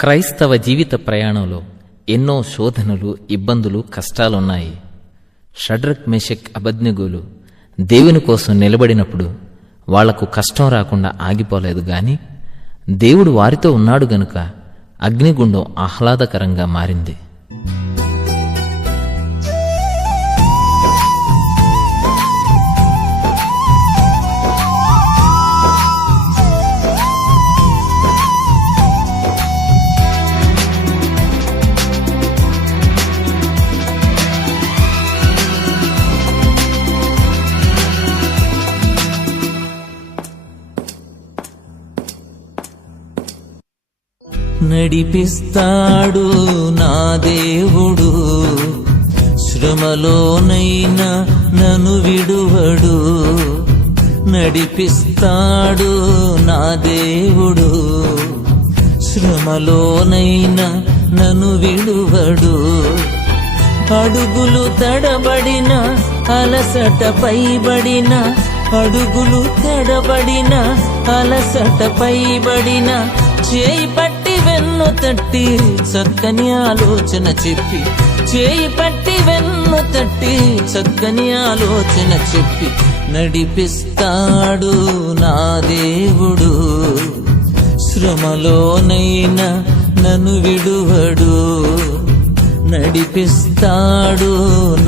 క్రైస్తవ జీవిత ప్రయాణంలో ఎన్నో శోధనలు, ఇబ్బందులు, కష్టాలున్నాయి. షడ్రక్, మేషక్, అబేద్నెగోలు దేవుని కోసం నిలబడినప్పుడు వాళ్లకు కష్టం రాకుండా ఆగిపోలేదు గాని దేవుడు వారితో ఉన్నాడు గనుక అగ్నిగుండం ఆహ్లాదకరంగా మారింది. నడిపిస్తాడు నా దేవుడు, శ్రమలోనైనా నన్ను విడువడు. నడిపిస్తాడు నా దేవుడు, శ్రమలోనైనా నన్ను విడువడు. అడుగులు తడబడిన, అలసట పైబడిన, అడుగులు తడబడిన, అలసట పైబడిన, చేయి పట్టి వెన్ను తట్టి చక్కని ఆలోచన చెప్పి, చేయి పట్టి వెన్ను తట్టి చక్కని ఆలోచన చెప్పి నడిపిస్తాడు నా దేవుడు. శ్రమలోనైనా నన్ను విడువడు. నడిపిస్తాడు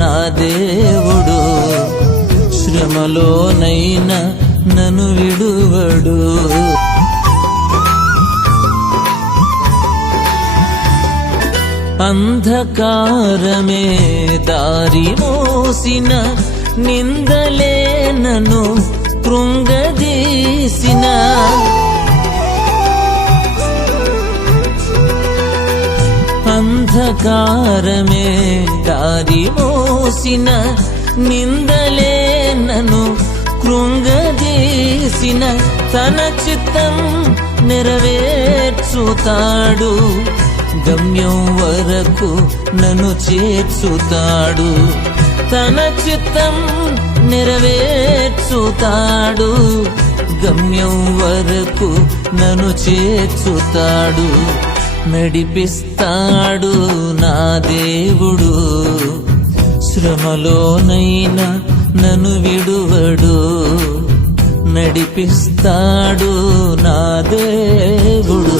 నా దేవుడు, శ్రమలోనైనా నన్ను విడువడు. అంధకారమే దారి మోసిన, నిందలే నన్ను కృంగదీసిన, అంధకారమే దారి మోసిన, నిందలే నన్ను కృంగదీసిన, తన చిత్తం నెరవేర్చుతాడు. గమ్యం వరకు నన్ను చేర్చుతాడు. తన చిత్తం నెరవేర్చుతాడు. గమ్యం వరకు నన్ను చేర్చుతాడు. నడిపిస్తాడు నా దేవుడు, శ్రమలోనైనా నన్ను విడువడు. నడిపిస్తాడు నా దేవుడు.